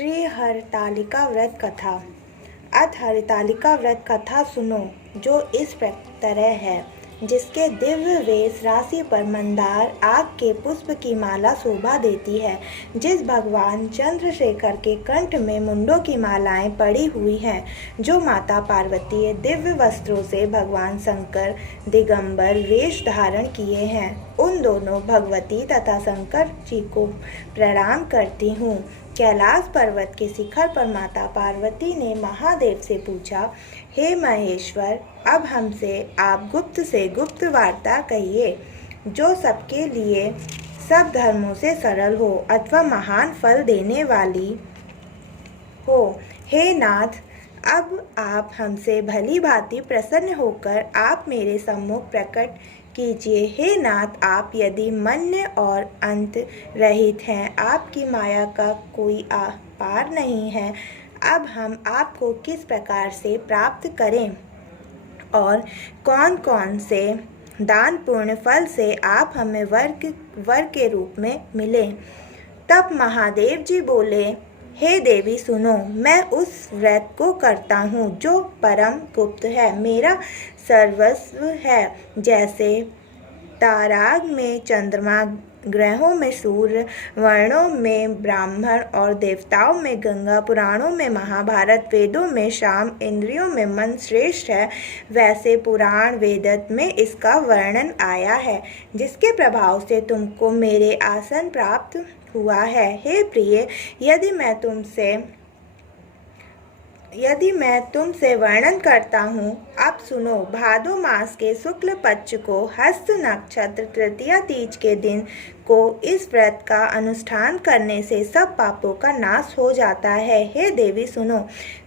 श्री हरतालिका व्रत कथा। अथ हरतालिका व्रत कथा सुनो, जो इस तरह है। जिसके दिव्य वेश राशि पर मंदार आग के पुष्प की माला शोभा देती है, जिस भगवान चंद्रशेखर के कंठ में मुंडों की मालाएं पड़ी हुई हैं, जो माता पार्वती दिव्य वस्त्रों से भगवान शंकर दिगंबर वेश धारण किए हैं, उन दोनों भगवती तथा शंकर जी को प्रणाम करती हूँ। कैलाश पर्वत के शिखर पर माता पार्वती ने महादेव से पूछा, हे महेश्वर, अब हमसे आप गुप्त से गुप्त वार्ता कहिए, जो सबके लिए सब धर्मों से सरल हो अथवा महान फल देने वाली हो। हे नाथ, अब आप हमसे भली भांति प्रसन्न होकर आप मेरे सम्मुख प्रकट कीजिए। हे नाथ, आप यदि मन्य और अंत रहित हैं, आपकी माया का कोई पार नहीं है। अब हम आपको किस प्रकार से प्राप्त करें और कौन कौन से दान पुण्य फल से आप हमें वर के रूप में मिले। तब महादेव जी बोले, हे देवी सुनो, मैं उस व्रत को करता हूँ जो परम गुप्त है, मेरा सर्वस्व है। जैसे ताराग में चंद्रमा, ग्रहों में सूर्य, वर्णों में ब्राह्मण और देवताओं में गंगा, पुराणों में महाभारत, वेदों में साम, इंद्रियों में मन श्रेष्ठ है, वैसे पुराण वेद में इसका वर्णन आया है, जिसके प्रभाव से तुमको मेरे आसन प्राप्त हुआ है। हे प्रिय, यदि मैं तुमसे वर्णन करता हूँ, अब सुनो। भादो मास के शुक्ल पक्ष को हस्त नक्षत्र तृतीया तीज के दिन को इस व्रत का अनुष्ठान करने से सब पापों का नाश हो जाता है। हे देवी सुनो,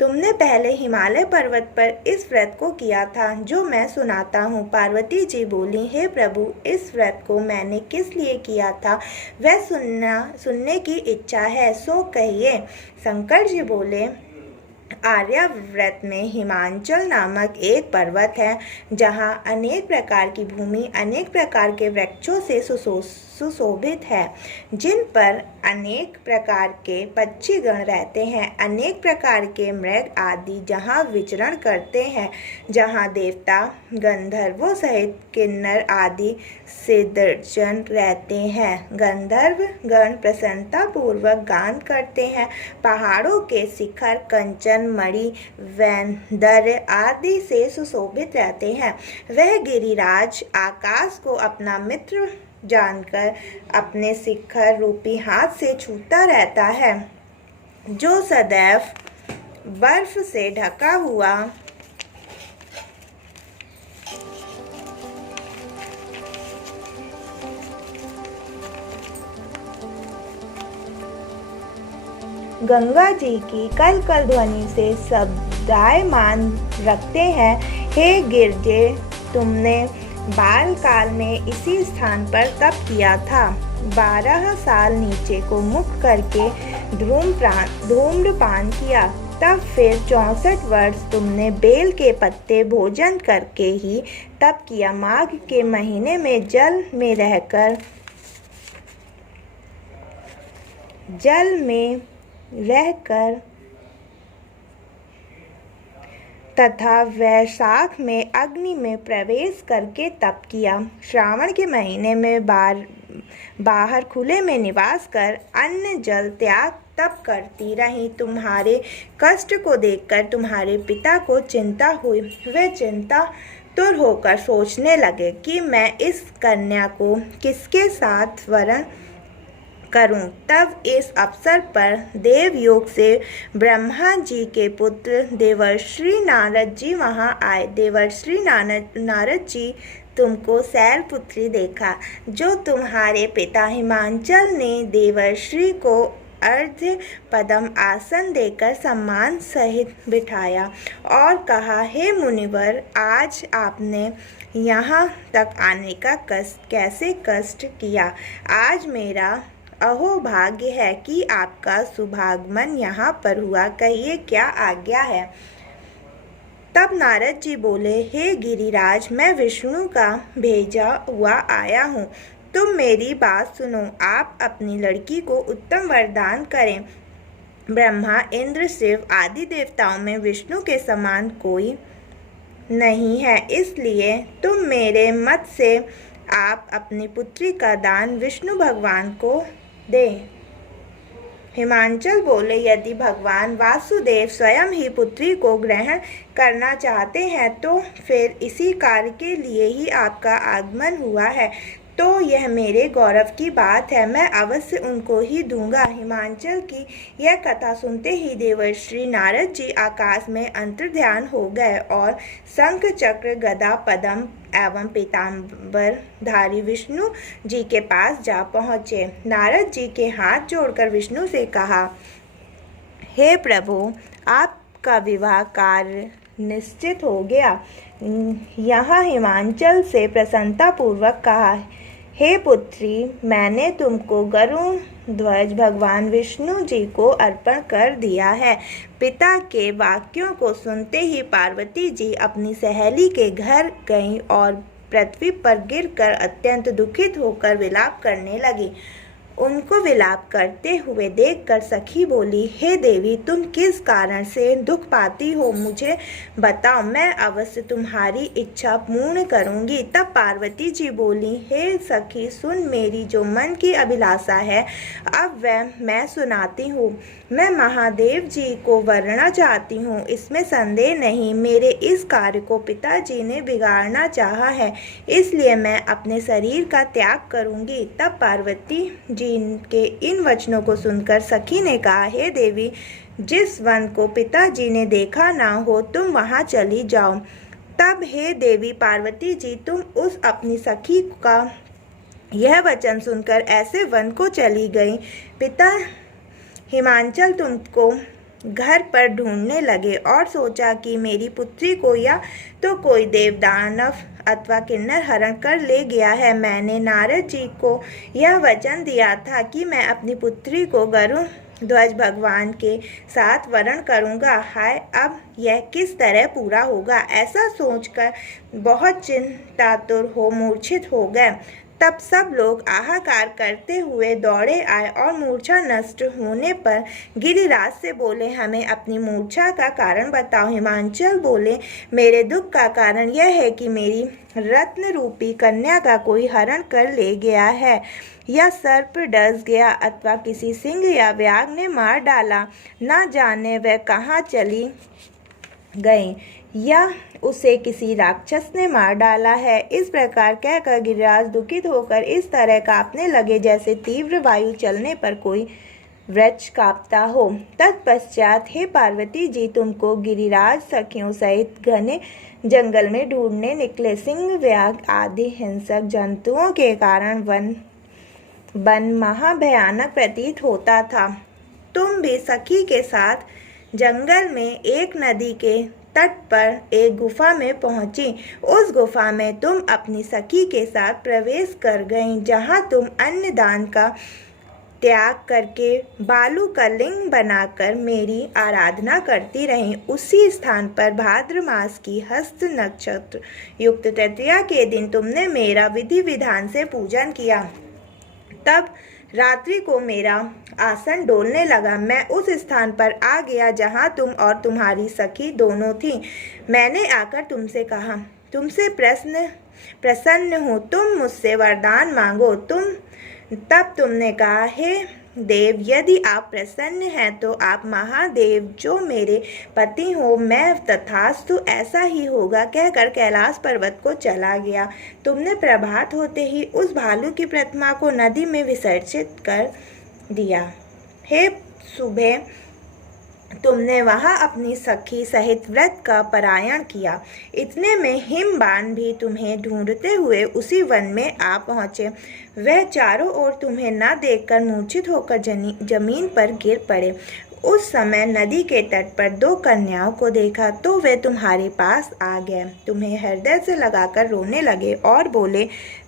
तुमने पहले हिमालय पर्वत पर इस व्रत को किया था, जो मैं सुनाता हूँ। पार्वती जी बोली, हे प्रभु, इस व्रत को मैंने किस लिए किया था, वह सुनने की इच्छा है, सो कहिए। शंकर जी बोले, आर्याव्रत में हिमांचल नामक एक पर्वत है, जहाँ अनेक प्रकार की भूमि अनेक प्रकार के वृक्षों से सुशोभित है, जिन पर अनेक प्रकार के पक्षीगण रहते हैं, अनेक प्रकार के मृग आदि जहाँ विचरण करते हैं, जहाँ देवता गंधर्वों सहित किन्नर आदि सिद्धजन रहते हैं। गंधर्व गण प्रसन्नता पूर्वक गान करते हैं। पहाड़ों के शिखर कंचन, मणि, वैंदर्य आदि से सुशोभित रहते हैं। वह गिरिराज आकाश को अपना मित्र जानकर अपने शिखर रूपी हाथ से छूता रहता है, जो सदैव बर्फ से ढका हुआ गंगा जी की कल कल ध्वनि से शब्दायमान रखते हैं। हे गिरजे, तुमने बाल काल में इसी स्थान पर तप किया था। 12 साल नीचे को मुख करके धूम्रपान किया, तब फिर 64 वर्ष तुमने बेल के पत्ते भोजन करके ही तप किया। माघ के महीने में जल में रहकर तथा वैशाख में अग्नि में प्रवेश करके तप किया। श्रावण के महीने में बाहर खुले में निवास कर अन्न जल त्याग तप करती रही। तुम्हारे कष्ट को देखकर तुम्हारे पिता को चिंता हुई। वे चिंता तुर होकर सोचने लगे कि मैं इस कन्या को किसके साथ वरण करूं। तब इस अवसर पर देवयोग से ब्रह्मा जी के पुत्र देवर्षि नारद जी वहां आए। देवर्षि नारद जी तुमको शैलपुत्री देखा, जो तुम्हारे पिता हिमांचल ने देवर्षि को अर्घ्य पद्म आसन देकर सम्मान सहित बिठाया और कहा, हे मुनिवर, आज आपने यहाँ तक आने का कैसे कष्ट किया। आज मेरा अहोभाग्य है कि आपका सुभागमन यहाँ पर हुआ। कहिए, क्या आज्ञा है। तब नारद जी बोले, हे गिरिराज, मैं विष्णु का भेजा हुआ आया हूँ। तुम मेरी बात सुनो। आप अपनी लड़की को उत्तम वरदान करें। ब्रह्मा, इंद्र, शिव आदि देवताओं में विष्णु के समान कोई नहीं है, इसलिए तुम मेरे मत से आप अपनी पुत्री का दान विष्णु भगवान को दें। हिमांचल बोले, यदि भगवान वासुदेव स्वयं ही पुत्री को ग्रहण करना चाहते हैं तो फिर इसी कार्य के लिए ही आपका आगमन हुआ है, तो यह मेरे गौरव की बात है, मैं अवश्य उनको ही दूंगा। हिमांचल की यह कथा सुनते ही देवर्षि नारद जी आकाश में अंतर्ध्यान हो गए और शंख, चक्र, गदा, पद्म एवं पीतांबरधारी विष्णु जी के पास जा पहुँचे। नारद जी के हाथ जोड़कर विष्णु से कहा, हे प्रभु, आपका विवाह कार्य निश्चित हो गया। यहाँ हिमांचल से प्रसन्नता पूर्वक कहा, हे पुत्री, मैंने तुमको गरुड़ ध्वज भगवान विष्णु जी को अर्पण कर दिया है। पिता के वाक्यों को सुनते ही पार्वती जी अपनी सहेली के घर गईं और पृथ्वी पर गिरकर अत्यंत दुखित होकर विलाप करने लगी। उनको विलाप करते हुए देखकर सखी बोली, हे देवी, तुम किस कारण से दुख पाती हो, मुझे बताओ, मैं अवश्य तुम्हारी इच्छा पूर्ण करूंगी। तब पार्वती जी बोली, हे सखी, सुन, मेरी जो मन की अभिलाषा है अब वह मैं सुनाती हूँ। मैं महादेव जी को वरना चाहती हूँ, इसमें संदेह नहीं। मेरे इस कार्य को पिताजी ने बिगाड़ना चाहा है, इसलिए मैं अपने शरीर का त्याग करूँगी। तब पार्वती जी के इन वचनों को सुनकर सखी ने कहा, हे देवी, जिस वन को पिताजी ने देखा ना हो तुम वहाँ चली जाओ। तब हे देवी पार्वती जी तुम उस अपनी सखी का यह वचन सुनकर ऐसे वन को चली गई। पिता हिमांचल तुमको घर पर ढूंढने लगे और सोचा कि मेरी पुत्री को या तो कोई देव दानव अथवा किन्नर हरण कर ले गया है। मैंने नारद जी को यह वचन दिया था कि मैं अपनी पुत्री को गरुड़ ध्वज भगवान के साथ वरण करूंगा। हाय, अब यह किस तरह पूरा होगा? ऐसा सोचकर बहुत चिंतातुर हो मूर्छित हो गए। तब सब लोग हाहाकार करते हुए दौड़े आए और मूर्छा नष्ट होने पर गिरिराज से बोले, हमें अपनी मूर्छा का कारण बताओ। हिमांचल बोले, मेरे दुख का कारण यह है कि मेरी रत्न रूपी कन्या का कोई हरण कर ले गया है, या सर्प डस गया अथवा किसी सिंह या व्याघ्र ने मार डाला। ना जाने वह कहाँ चली गई, या उसे किसी राक्षस ने मार डाला है। इस प्रकार कहकर गिरिराज दुखित होकर इस तरह कांपने लगे जैसे तीव्र वायु चलने पर कोई वृक्ष कांपता हो। तत्पश्चात हे पार्वती जी तुमको गिरिराज सखियों सहित घने जंगल में ढूंढने निकले। सिंह, व्याघ्र आदि हिंसक जंतुओं के कारण वन महाभयानक प्रतीत होता था। तुम भी सखी के साथ जंगल में एक नदी के तट पर एक गुफा में पहुंची। उस गुफा में तुम अपनी सखी के साथ प्रवेश कर गईं, जहां तुम अन्न दान का त्याग करके बालू का लिंग बनाकर मेरी आराधना करती रहीं। उसी स्थान पर भाद्र मास की हस्त नक्षत्र युक्त तृतीया के दिन तुमने मेरा विधि विधान से पूजन किया। तब रात्रि को मेरा आसन डोलने लगा। मैं उस स्थान पर आ गया जहाँ तुम और तुम्हारी सखी दोनों थीं। मैंने आकर तुमसे कहा, तुमसे प्रसन्न हूँ, तुम मुझसे वरदान मांगो। तब तुमने कहा, हे देव, यदि आप प्रसन्न हैं तो आप महादेव जो मेरे पति हो, मैं तथास्तु ऐसा ही होगा कहकर कैलाश पर्वत को चला गया। तुमने प्रभात होते ही उस भालू की प्रतिमा को नदी में विसर्जित कर दिया। हे सुबह तुमने वहां अपनी सखी सहित व्रत का पारायण किया। इतने में हिमबान भी तुम्हें ढूंढते हुए उसी वन में आ पहुँचे। वह चारों ओर तुम्हें न देखकर मूर्छित होकर जमीन पर गिर पड़े। उस समय नदी के तट पर दो कन्याओं को देखा तो वे तुम्हारे पास आ गए, तुम्हें हृदय से लगाकर रोने लगे और बोले,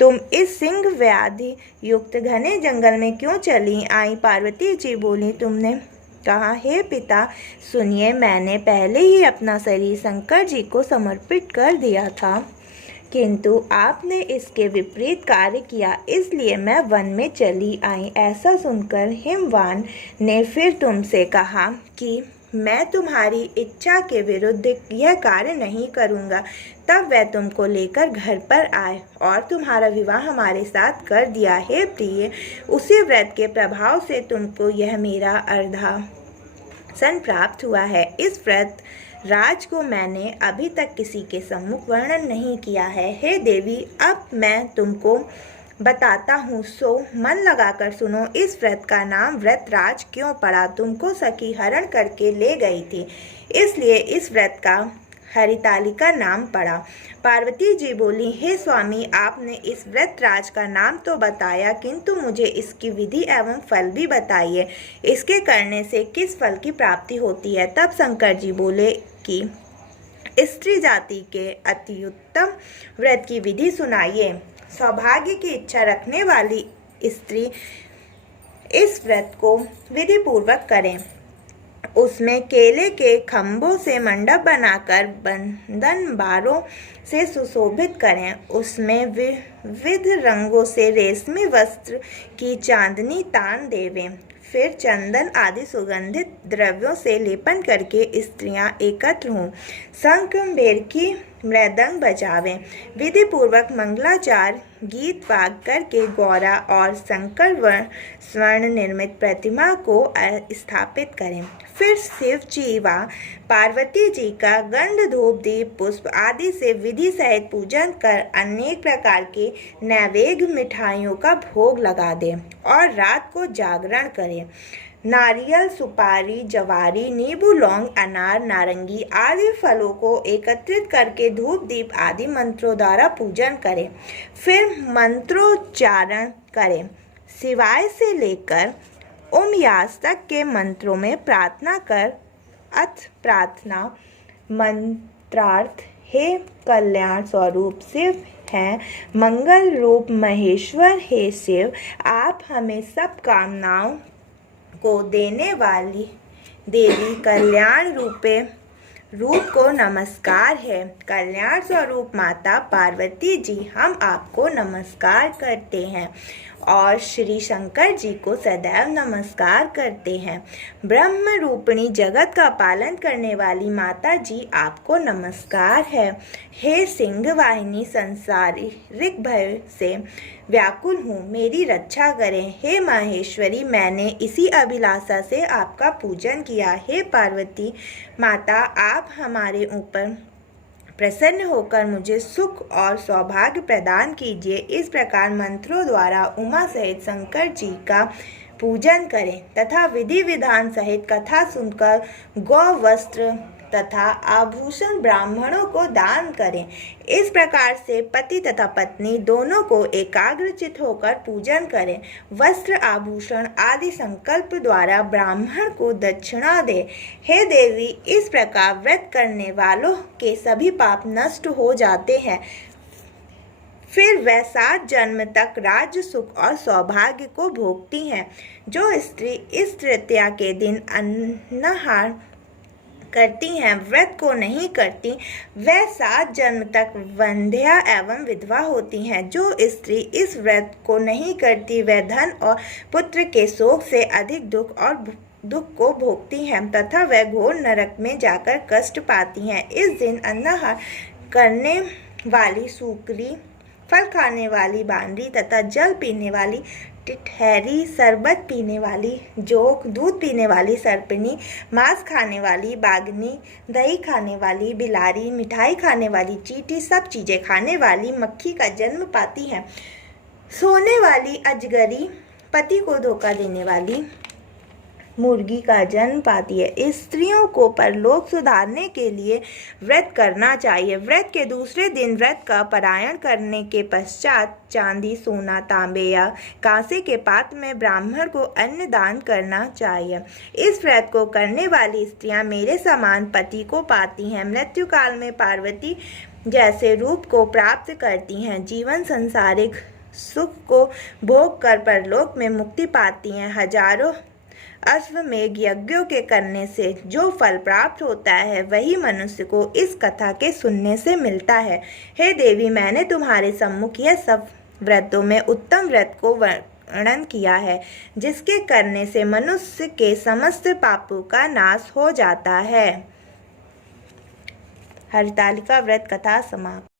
तुम इस सिंह व्याधि युक्त घने जंगल में क्यों चली आई? पार्वती जी बोली, तुमने कहा, हे पिता सुनिए, मैंने पहले ही अपना शरीर शंकर जी को समर्पित कर दिया था, किंतु आपने इसके विपरीत कार्य किया, इसलिए मैं वन में चली आई। ऐसा सुनकर हिमवान ने फिर तुमसे कहा कि मैं तुम्हारी इच्छा के विरुद्ध यह कार्य नहीं करूँगा। तब वह तुमको लेकर घर पर आए और तुम्हारा विवाह हमारे साथ कर दिया। हे प्रिय, उसी व्रत के प्रभाव से तुमको यह मेरा अर्धासन प्राप्त हुआ है। इस व्रत राज को मैंने अभी तक किसी के सम्मुख वर्णन नहीं किया है। हे देवी, अब मैं तुमको बताता हूँ, सो मन लगाकर सुनो। इस व्रत का नाम व्रत राज क्यों पड़ा? तुमको सखी हरण करके ले गई थी, इसलिए इस व्रत का हरितालिका नाम पड़ा। पार्वती जी बोली, हे स्वामी, आपने इस व्रत राज का नाम तो बताया, किंतु मुझे इसकी विधि एवं फल भी बताइए। इसके करने से किस फल की प्राप्ति होती है? तब शंकर जी बोले कि स्त्री जाति के अति उत्तम व्रत की विधि सुनाइए। सौभाग्य की इच्छा रखने वाली स्त्री इस व्रत को विधि पूर्वक करें। उसमें केले के खम्भों से मंडप बनाकर बंधन बारों से सुशोभित करें। उसमें विविध रंगों से रेशमी वस्त्र की चांदनी तान देवें। फिर चंदन आदि सुगंधित द्रव्यों से लेपन करके स्त्रियां एकत्र हों। शंख बेरकी मृदंग बजावें। विधि पूर्वक मंगलाचार गीत वाग करके गौरा और शंकर स्वर्ण निर्मित प्रतिमा को स्थापित करें। फिर शिव जी व पार्वती जी का गंध धूप दीप पुष्प आदि से विधि सहित पूजन कर अनेक प्रकार के नैवेद्य मिठाइयों का भोग लगा दें और रात को जागरण करें। नारियल, सुपारी, जवारी, नींबू, लौंग, अनार, नारंगी आदि फलों को एकत्रित करके धूप दीप आदि मंत्रों द्वारा पूजन करें। फिर मंत्रोच्चारण करें। शिवाय से लेकर ओम यास तक के मंत्रों में प्रार्थना कर अथ प्रार्थना मंत्रार्थ, हे कल्याण स्वरूप शिव हैं, मंगल रूप महेश्वर हे शिव, आप हमें सब कामनाओं को देने वाली देवी कल्याण रूप को नमस्कार है। कल्याण स्वरूप माता पार्वती जी, हम आपको नमस्कार करते हैं और श्री शंकर जी को सदैव नमस्कार करते हैं। ब्रह्म रूपिणी जगत का पालन करने वाली माता जी, आपको नमस्कार है। हे सिंह वाहिनी, संसारिक भय से व्याकुल हूँ, मेरी रक्षा करें। हे माहेश्वरी, मैंने इसी अभिलाषा से आपका पूजन किया। हे पार्वती माता, आप हमारे ऊपर प्रसन्न होकर मुझे सुख और सौभाग्य प्रदान कीजिए। इस प्रकार मंत्रों द्वारा उमा सहित शंकर जी का पूजन करें तथा विधि विधान सहित कथा सुनकर गौ वस्त्र तथा आभूषण ब्राह्मणों को दान करें। इस प्रकार से पति तथा पत्नी दोनों को एकाग्रचित होकर पूजन करें। वस्त्र, आभूषण आदि संकल्प द्वारा ब्राह्मण को दक्षिणा दे। हे देवी, इस प्रकार व्रत करने वालों के सभी पाप नष्ट हो जाते हैं। फिर वह 7 जन्म तक राज्य, सुख और सौभाग्य को भोगती हैं। जो स्त्री इस तृतीया के दिन अन्नहार करती हैं, व्रत को नहीं करती, वह 7 जन्म तक वंध्या एवं विधवा होती हैं। जो स्त्री इस व्रत को नहीं करती, वह धन और पुत्र के शोक से अधिक दुख को भोगती हैं तथा वह घोर नरक में जाकर कष्ट पाती हैं। इस दिन अन्नहार करने वाली सूकरी, फल खाने वाली बानरी तथा जल पीने वाली टिटहरी, शरबत पीने वाली जोक, दूध पीने वाली सर्पिणी, मांस खाने वाली बाघनी, दही खाने वाली बिलारी, मिठाई खाने वाली चींटी, सब चीज़ें खाने वाली मक्खी का जन्म पाती हैं। सोने वाली अजगरी, पति को धोखा देने वाली मुर्गी का जन्म पाती है। स्त्रियों को परलोक सुधारने के लिए व्रत करना चाहिए। व्रत के दूसरे दिन व्रत का पारायण करने के पश्चात चांदी, सोना, तांबे या कांसे के पात्र में ब्राह्मण को अन्न दान करना चाहिए। इस व्रत को करने वाली स्त्रियां मेरे समान पति को पाती हैं। मृत्यु काल में पार्वती जैसे रूप को प्राप्त करती हैं। जीवन संसारिक सुख को भोग कर परलोक में मुक्ति पाती हैं। हजारों अश्वमेध यज्ञों के करने से जो फल प्राप्त होता है वही मनुष्य को इस कथा के सुनने से मिलता है। हे देवी, मैंने तुम्हारे सम्मुख यह सब व्रतों में उत्तम व्रत को वर्णन किया है, जिसके करने से मनुष्य के समस्त पापों का नाश हो जाता है। हरितालिका व्रत कथा समाप्त।